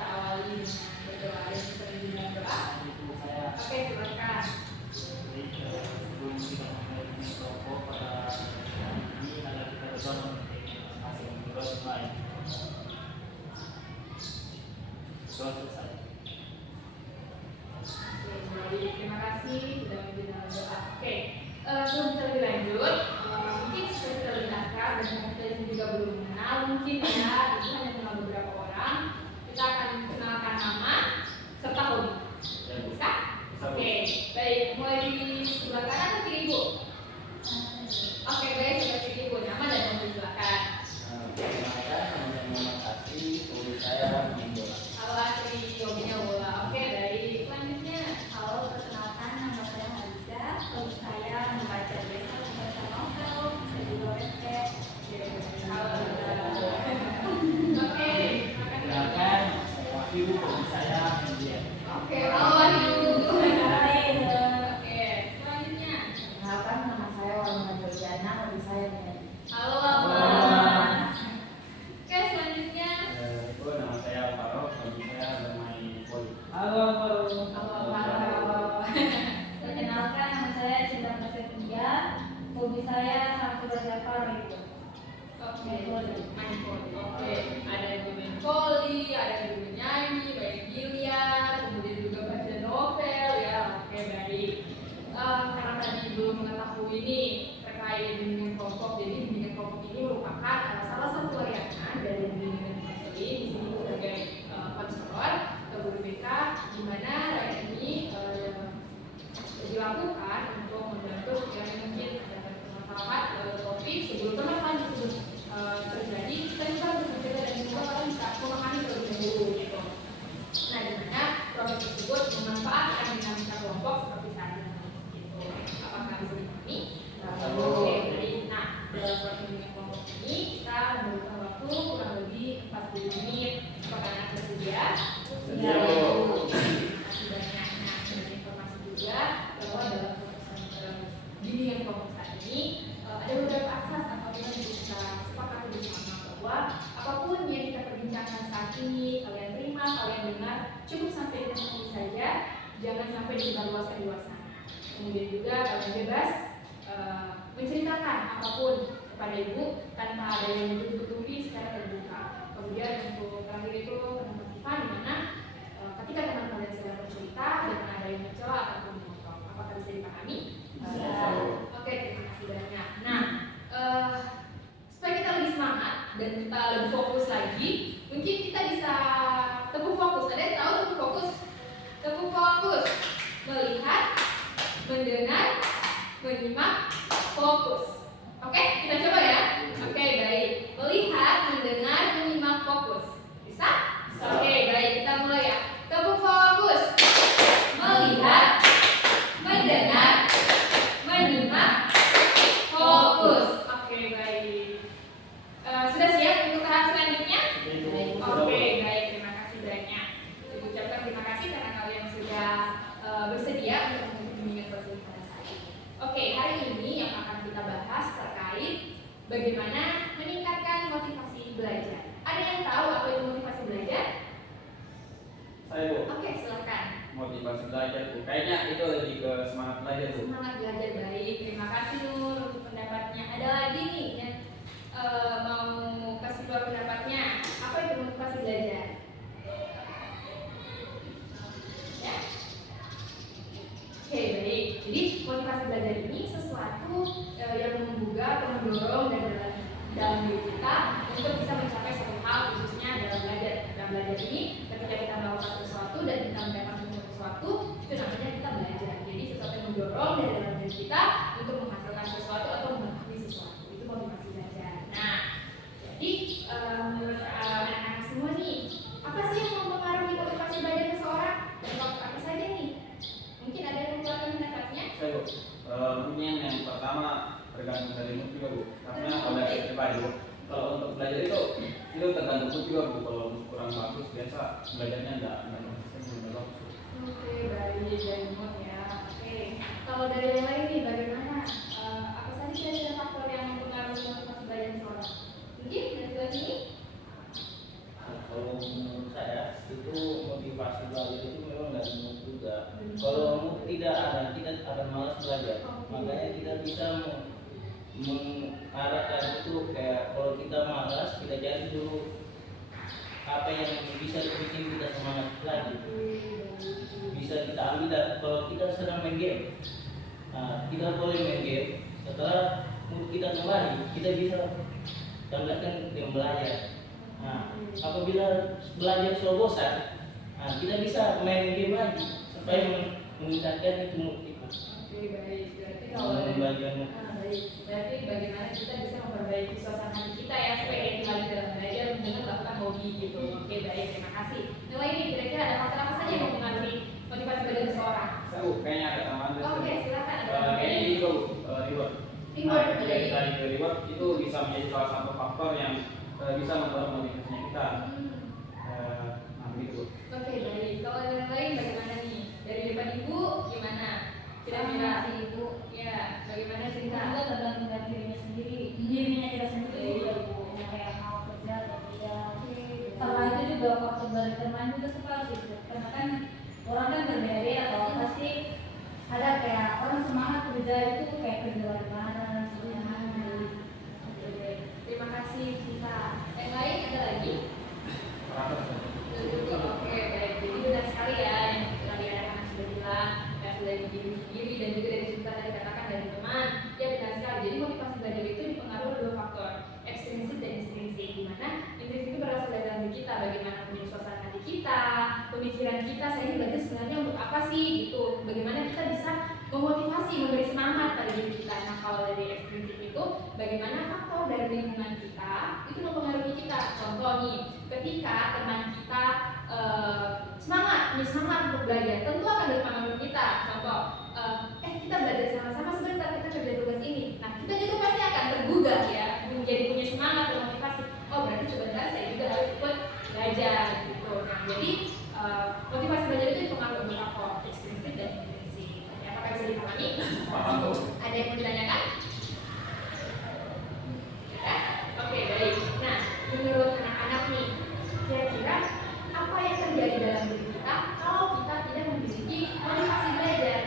kita awali dengan berdoa dan sering dengan doa. Oke, silakan. Sebelum kita mulai mencoba pada ini adalah kita bersama masing menurut lain. Doa selesai. Oke, terima kasih sudah mendengar doa. Oke, sebelum kita lebih lanjut, mungkin sudah kita dengarkan dan kita juga belum mengenal, mungkin ya itu hanya mengenal beberapa orang. Kita akan kenalkan nama serta hobi. Bisa? Oke, baik. Mulai di sebelah kanan atau kiri, Bu? Oke, baik. Sebelah kiri, Bu. Nama dan hobi, silakan. Perkenalkan, nama saya Muhammad Asri, hobi saya main bola. Halo Asri, hobinya bola. Oke, baik. Selanjutnya, Halo, perkenalkan nama saya Aliza. Hobi saya membaca biasa, membaca novel, bisa juga webcam. halo. Oke, Perkenalkan, saya Wahyu, hobi saya main game. Oke, halo Wahyu. Hai. Oke, selanjutnya. Perkenalkan nama saya Wanda Georgiana. Hobi saya menyanyi. Halo Halo. Lama. Oke, selanjutnya. Itu nama saya Alvaro, hobi saya bermain voli. Halo Alvaro. Perkenalkan nama saya Cinta Prasetya. Hobi saya sampai berapa itu? Oke, main voli. Oke, ada yang main voli, ada yang menyanyi, baik biliar, kemudian juga baca novel ya. Oke, baik. Karena tadi belum mengetahui ini terkait bimbingan kelompok, jadi bimbingan kelompok ini merupakan salah satu layanan dari bimbingan konseling di sini sebagai konselor atau guru BK, di mana layanan ini dilakukan untuk membantu sekiranya mungkin ada permasalahan topik sebelum permasalahan tersebut terjadi, kita bisa bekerja dan juga orang bisa memahami terlebih dahulu gitu. Nah, di mana proses tersebut memanfaatkan dinamika kelompok seperti saat ini gitu. Apakah bisa dipahami? Oke, jadi nah dalam proses bimbingan kelompok ini kita membutuhkan waktu kurang lebih 40 menit. Apakah anak bersedia? Iya. Masih banyak. Nah, sebagai informasi juga bahwa dalam proses bimbingan kelompok saat ini ada beberapa asas atau kita bisa sepakati bersama bahwa apapun yang kita perbincangkan saat ini, kalian terima, kalian dengar, cukup sampai di sini saja, jangan sampai disebarluaskan di luar sana. Kemudian juga kalian bebas menceritakan apapun kepada ibu tanpa ada yang ditutupi secara terbuka. Kemudian untuk terakhir itu penertiban di mana ketika teman kalian sedang bercerita jangan ada yang mencela ataupun memotong. Apakah bisa dipahami? Oke, terima kasih banyak. Nah, supaya kita lebih semangat dan kita lebih fokus lagi, mungkin kita bisa tepuk fokus. Ada yang tahu tepuk fokus? Tepuk fokus, melihat, mendengar, menyimak, fokus. Oke, kita coba ya. Oke, baik. Melihat, mendengar, menyimak, fokus. Bisa? Oke, baik. Kita mulai ya. Tepuk fokus, melihat, mendengar, menyimak, fokus. Oke, baik. Sudah siap untuk tahap selanjutnya? Oke, baik. Terima kasih banyak. Saya ucapkan terima kasih karena kalian sudah bersedia untuk mengikuti bimbingan konseling pada saat ini. Oke, hari ini yang akan kita bahas terkait bagaimana meningkatkan motivasi belajar. Ada yang tahu apa itu motivasi belajar? Saya Bu, Oke, silakan. motivasi belajar Bu. Kayaknya itu lebih ke semangat belajar Bu. Semangat belajar, baik. Terima kasih Nur untuk pendapatnya. Ada lagi nih yang mau kasih keluar pendapatnya. Apa itu motivasi belajar? Ya. Oke, baik. Jadi motivasi belajar ini sesuatu yang menggugah, mendorong dan dalam diri kita untuk bisa mencapai satu hal, khususnya dalam belajar. Dalam belajar ini, ketika kita melakukan sesuatu dan kita mendapatkan sesuatu, itu namanya kita belajar. Jadi sesuatu yang mendorong dari dalam diri kita untuk menghasilkan sesuatu atau mengetahui sesuatu. Itu motivasi belajar. Nah, jadi menurut anak-anak semua nih, apa sih yang mempengaruhi motivasi belajar seseorang? Dan apa saja nih? Mungkin ada yang mengeluarkan pendapatnya? Saya Bu, mungkin yang pertama tergantung dari mood juga Bu. Karena kalau dari saya pribadi Bu, kalau untuk belajar itu tergantung mood juga Bu. Kalau mood kurang bagus biasa belajarnya nggak konsisten, nggak bagus. Oke, baik, dari mood ya. Oke, kalau dari yang lain nih bagaimana? Apa saja kira-kira faktor yang mempengaruhi motivasi belajar seseorang? Mungkin dari kelas ini? Kalau menurut saya itu motivasi belajar itu memang dari mood juga. Kalau mood tidak ada, kita akan malas belajar. Makanya kita bisa mengarahkan itu kayak kalau kita malas, kita cari dulu apa yang bisa bikin kita semangat lagi. Bisa kita ambil kalau kita sedang main game. Nah, kita boleh main game. Setelah mood kita kembali, kita bisa tambahkan game belajar. Nah, apabila belajar sudah bosan, nah, kita bisa main game lagi supaya meningkatkan itu mood kita. Oke, baik. Berarti kalau berarti bagaimana kita bisa memperbaiki suasana hati kita ya supaya happy lagi dalam belajar dengan melakukan hobi gitu. Oke, baik. Terima kasih. Nah, ini kira-kira ada faktor apa saja yang mempengaruhi motivasi belajar seseorang? Kayaknya ada tambahan. Oke, silakan. Kayaknya ini bro, reward. Reward, Nah, jadi. dari reward itu bisa menjadi salah satu faktor yang bisa membuat motivasinya kita. Nah, begitu. Oke, baik. Kalau yang lain bagaimana nih? Dari depan Ibu gimana? Kira-kira si ibu ya, bagaimana kita cerita? juga tergantung dari dirinya sendiri, kita sendiri ya bu, yang kayak mau kerja atau tidak. Setelah itu juga faktor dari teman juga seperti itu, karena kan orang kan berbeda atau pasti ada kayak orang semangat kerja itu kayak kerja dari mana sebenarnya. Oke, terima kasih Cinta. Yang lain ada lagi? Oke, baik. Jadi benar sekali ya yang tadi anak-anak sudah bilang, ya sudah dari diri sendiri dan juga dari Cinta tadi katakan dari teman. Ya benar sekali. Jadi motivasi belajar itu dipengaruhi dua faktor, ekstrinsik dan intrinsik. Di mana intrinsik itu berasal dari dalam diri kita, bagaimana punya suasana hati kita, pemikiran kita, saya ini belajar sebenarnya untuk apa sih gitu. Bagaimana kita bisa memotivasi, memberi semangat pada diri kita. Nah, kalau dari ekstrinsik itu bagaimana faktor dari lingkungan kita itu mempengaruhi kita. Contoh nih, ketika teman kita semangat untuk belajar, tentu akan berpengaruh kita. Contoh, kita belajar sama-sama sebentar, kita kerja tugas ini. Nah, kita juga pasti akan tergugah ya, menjadi punya semangat dan motivasi. Oh, berarti sebentar saya juga harus ikut belajar gitu. Nah, jadi motivasi belajar itu dipengaruhi oleh faktor ekstrinsik dan intrinsik. Apakah bisa dipahami? Ada yang mau ditanyakan? Ya? Oke, baik. Nah, menurut anak-anak nih, kira-kira apa yang terjadi dalam diri kita kalau kita tidak memiliki motivasi belajar?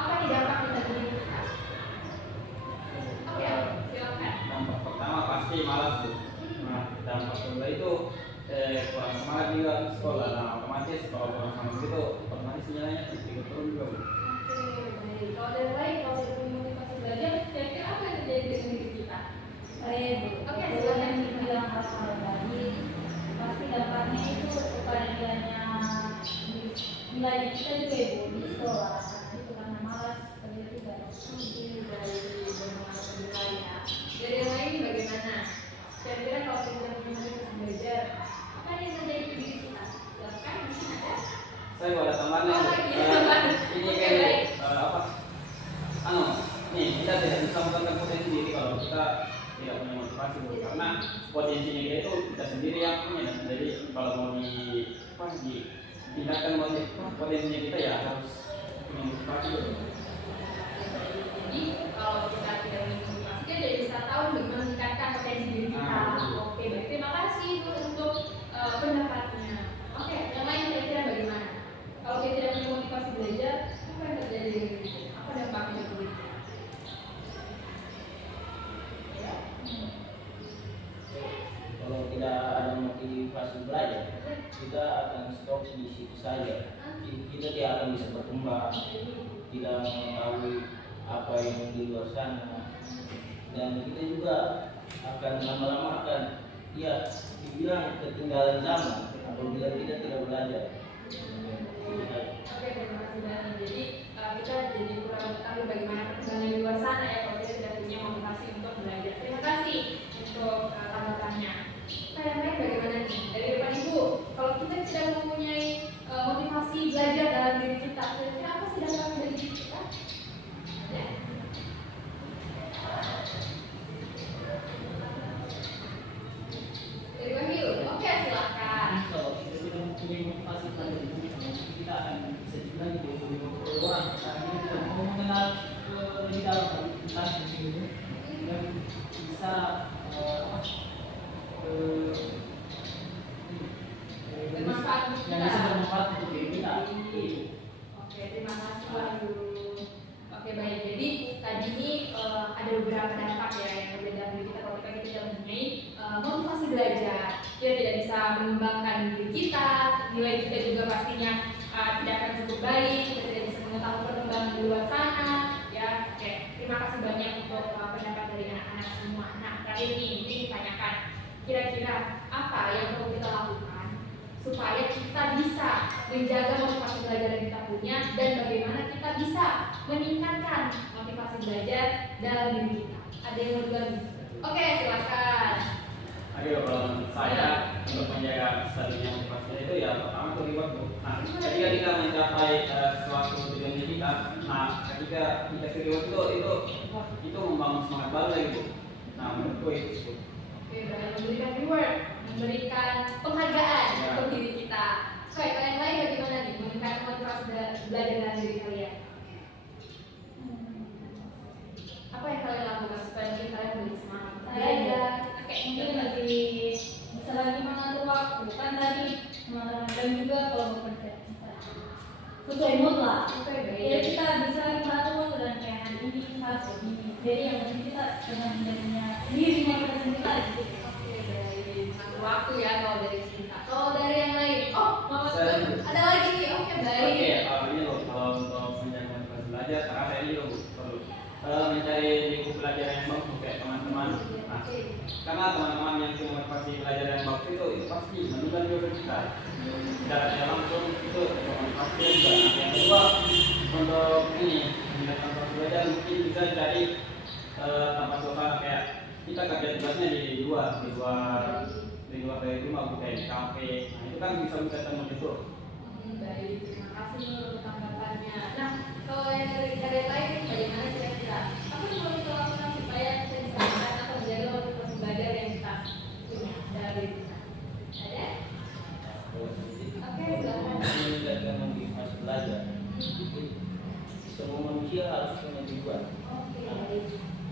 Apa nih dampaknya bagi diri kita? Oke, silakan. Dampak pertama pasti malas bu. Nah, dampak kedua itu kurang semangat juga di sekolah. Nah, otomatis kalau kurang semangat itu otomatis nilainya juga turun juga bu. Oke, baik. Kalau dari lain, kalau tidak punya motivasi belajar, kira-kira apa yang terjadi dengan diri kita? Oke, silakan dibilang hal-hal tadi. Pasti dampaknya itu kepada nilai kita juga ibu di sekolah. Itu karena malas kerja juga. Mungkin dari bermalas nilai ya. Dari yang lain bagaimana? Kira-kira kalau kita tidak punya motivasi belajar, apa yang terjadi di diri kita? Silakan, di sini ada. Saya boleh tambahan Oh, lagi. ini Oke, kayak baik. apa? Nih kita tidak bisa mengembangkan potensi diri kalau kita tidak punya motivasi bu. Karena potensinya kita itu kita sendiri yang punya. Jadi kalau mau ditingkatkan potensinya kita ya harus punya motivasi bu. Jadi kalau kita tidak punya motivasi, kita jadi bisa tahu bagaimana meningkatkan potensi diri kita. Oke, baik. Terima kasih Bu untuk pendapatnya. Oke, yang lain kira-kira bagaimana? Kalau kita tidak punya motivasi belajar, apa yang terjadi dengan diri kita? Apa dampaknya bagi diri kita? Ya. Kalau tidak ada motivasi belajar, kita akan stop di situ saja. Kita tidak akan bisa berkembang, tidak mengetahui apa yang di luar sana, dan kita juga akan lama-lama akan dibilang ketinggalan zaman apabila kita tidak belajar. Oke, terima kasih banyak. Jadi kita jadi kurang mengetahui bagaimana perkembangan di luar sana ya kalau kita tidak punya motivasi untuk belajar. Terima kasih untuk tanggapannya. Nah, yang lain bagaimana nih? Dari depan Ibu, kalau kita tidak mempunyai motivasi belajar dalam diri kita, kira-kira apa sih dampaknya bagi diri kita? Ya. Dari Wahyu, oke silakan. Kalau kita tidak mempunyai motivasi pada diri kita akan bisa juga dibawa orang karena kita mau mengenal lebih dalam tentang diri ini dan bisa mengembangkan diri kita, nilai kita juga pastinya tidak akan cukup baik, kita tidak bisa mengetahui perkembangan di luar sana, ya. Oke, terima kasih banyak untuk pendapat dari anak-anak semua. Nah, kali ini ditanyakan, kira-kira apa yang perlu kita lakukan supaya kita bisa menjaga motivasi belajar yang kita punya dan bagaimana kita bisa meningkatkan motivasi belajar dalam diri kita. Ada yang mau berbagi? Oke, silakan. Ayo, kalau menurut saya untuk menjaga stabilnya motivasi itu ya pertama itu reward Bu. Nah, ketika kita mencapai suatu tujuan kita, nah ketika kita reward itu membangun semangat baru lagi Bu. Nah, menurutku itu. Oke, berarti memberikan reward, memberikan penghargaan Ya. untuk diri kita. Oke, kalau yang lain bagaimana nih meningkatkan motivasi belajar dalam diri kalian? Apa yang kalian lakukan supaya mungkin kalian lebih semangat belajar? Oke, Mungkin lebih bisa lagi mengatur waktu kan tadi dan juga kalau bekerja sesuai mood lah. Oke, Jadi baik. kita bisa lagi mengatur waktu dan kayak hari ini harus begini. Jadi yang penting kita dengan punya diri motivasi kita gitu. Oke, baik. Mengatur waktu ya kalau dari Sinta. Kalau dari yang lain, oh, Mama Saya- Tuh, ada lagi nih. Oke, baik. Oke, ini loh kalau untuk menjaga motivasi belajar, karena saya ini loh Bu, perlu mencari lingkup belajar yang bagus kayak teman-teman. Nah, karena teman-teman yang punya motivasi belajar yang bagus itu pasti menunjukkan juga ke kita. Tidak langsung itu motivasi juga. Nah, yang kedua untuk ini meningkatkan motivasi belajar mungkin bisa cari tempat suasana kayak kita kerja tugasnya di luar dari rumah Bu, kayak di kafe. Nah itu kan bisa ketemu itu. Baik, terima kasih untuk tanggapannya. Nah, kalau yang dari lain bagaimana kira-kira? Apa yang perlu kita lakukan supaya kita bisa meningkatkan atau menjaga motivasi belajar yang kita punya dalam diri kita? Ada? Oke, silakan. Meningkatkan motivasi belajar. Semua manusia harus punya tujuan. Oke, baik.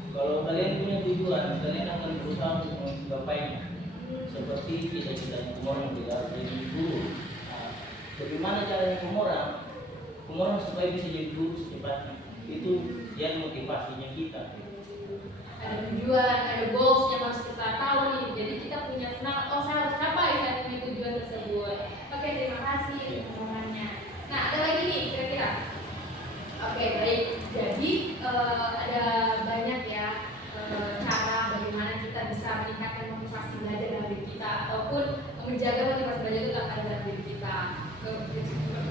Kalau kalian punya tujuan, kalian akan berusaha untuk menggapainya. Seperti cita-citanya Kumorang tidak jadi guru. Nah, bagaimana caranya Kumorang supaya bisa jadi guru secepatnya? Itu yang motivasinya kita. Ada tujuan, ada goals yang harus kita tahu nih. Jadi kita punya semangat, oh saya harus capai, saya punya tujuan tersebut. Oke, terima kasih untuk omongannya. Nah, ada lagi nih kira-kira. Oke, baik. Jadi ada banyak ya cara bagaimana kita bisa meningkatkan motivasi belajar dalam diri kita ataupun menjaga motivasi belajar itu ada dalam diri kita. Seperti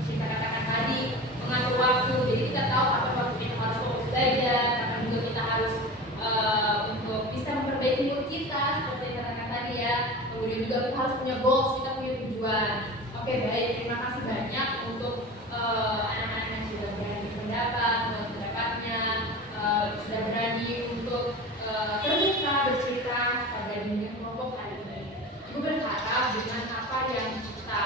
kita katakan tadi, mengatur waktu. Jadi kita tahu kapan waktu kita harus fokus belajar, kapan juga kita harus untuk bisa memperbaiki mood kita seperti yang katakan tadi ya. Kemudian juga kita harus punya goals, kita punya tujuan. Oke, baik. Terima kasih banyak untuk anak-anak yang sudah berani berpendapat, membuat pendapatnya, sudah berani untuk terbuka bercerita pada dunia kelompok hari ini. Ibu berharap dengan apa yang kita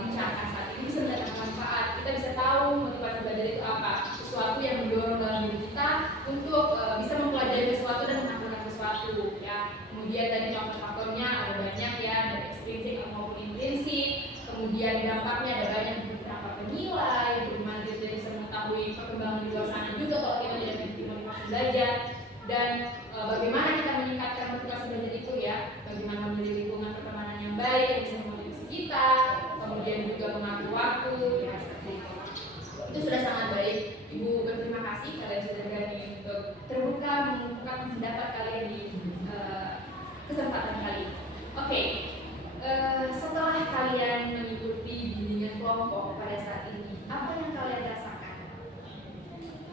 bincangkan saat ini bisa mendatangkan manfaat. Kita bisa tahu motivasi belajar itu apa, sesuatu yang mendorong dalam diri kita untuk bisa mempelajari sesuatu dan melakukan sesuatu. Ya, kemudian dari faktor-faktornya ada banyak ya, dari ekstrinsik maupun intrinsik. Kemudian dampaknya ada banyak beberapa penilai, bagaimana kita bisa mengetahui perkembangan di luar sana juga kalau kita tidak memiliki motivasi belajar dan bagaimana kita meningkatkan motivasi belajar itu ya, bagaimana memilih lingkungan pertemanan yang baik yang bisa memotivasi kita, kemudian juga mengatur waktu, ya seperti itu. Itu sudah sangat baik. Ibu berterima kasih kalian sudah berani untuk terbuka mengungkapkan pendapat kalian di kesempatan kali ini. Oke. Setelah kalian mengikuti bimbingan kelompok pada saat ini, apa yang kalian rasakan?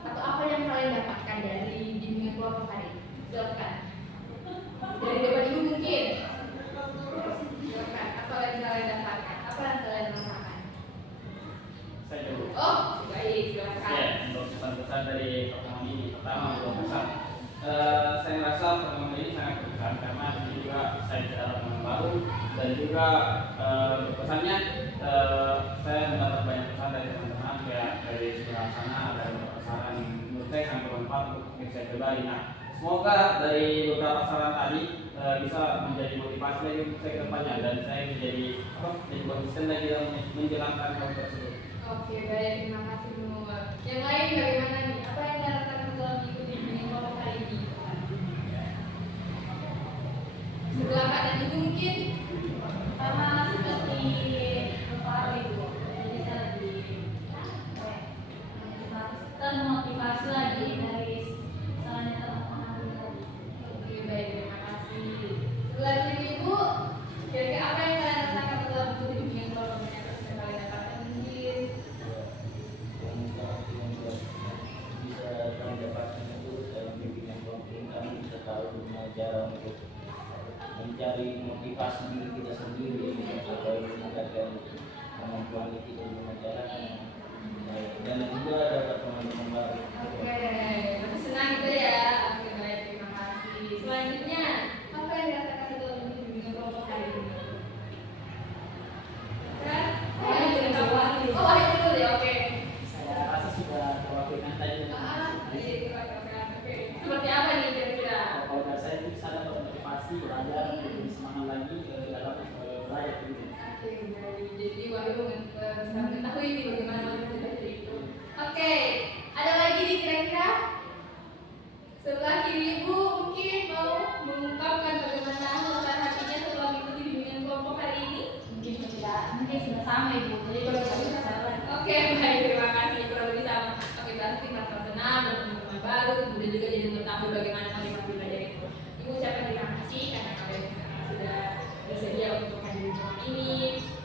Atau apa yang kalian dapatkan dari bimbingan kelompok hari ini? Silakan. Dari depan ibu mungkin. Silakan. Apa yang kalian dapatkan? Apa yang kalian rasakan? Saya dulu. Oh, baik. Silakan. Ya, untuk pesan-pesan dari pertemuan ini pertama belum pesan. Saya merasa pertemuan ini sangat berkesan karena ini juga saya bicara teman baru dan juga pesannya saya mendapat banyak pesan dari teman-teman kayak dari sebelah sana ada beberapa saran yang menurut saya sangat bermanfaat untuk diri saya pribadi. Nah, semoga dari beberapa saran tadi bisa menjadi motivasi lagi untuk saya ke depannya dan saya menjadi konsisten lagi dalam menjalankan hal tersebut. Oke, baik. Terima kasih Nur. Yang lain bagaimana nih? Apa yang kalian rasakan dalam mengikuti bimbingan kelompok kali ini? Sebelah kanan ibu mungkin. Karena ini bagaimana motivasi belajar itu. Oke, ada lagi nih kira-kira? Sebelah kiri ibu mungkin mau mengungkapkan bagaimana suasana hatinya setelah mengikuti bimbingan kelompok hari ini? Mungkin sudah sama ibu, jadi kalau bisa salah. Oke, baik, terima kasih. Kurang lebih sama. Oke, pasti merasa senang bertemu teman baru, kemudian juga jadi mengetahui bagaimana motivasi belajar itu. Ibu ucapkan terima kasih karena kalian sudah bersedia untuk hadir di ruang ini,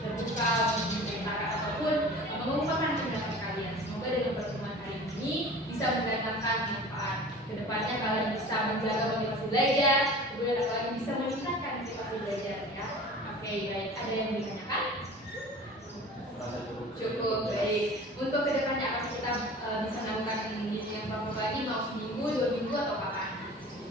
terbuka, menceritakan ataupun mengungkapkan pendapat kalian. Semoga dengan pertemuan hari ini bisa mendatangkan manfaat. Kedepannya kalian bisa menjaga motivasi belajar, kemudian apalagi bisa meningkatkan motivasi belajar ya. Oke, baik. Ada yang ditanyakan? Merasa cukup. Cukup baik. Untuk kedepannya apa kita bisa melakukan yang kelompok lagi mau seminggu, 2 minggu atau kapan?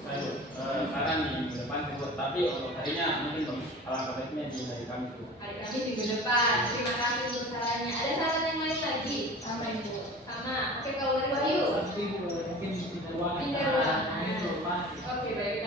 Saya sekarang di minggu depan sih, tapi untuk harinya mungkin alangkah baiknya di hari Kamis tuh. Hari Kamis minggu depan. Terima kasih untuk sarannya. Ada saran yang lain lagi? Sama ibu. Sama. Oke, kalau dari Wahyu. Satu ibu mungkin pindah ruangan. Pindah ruangan. Ini ruangan. Oke, baik.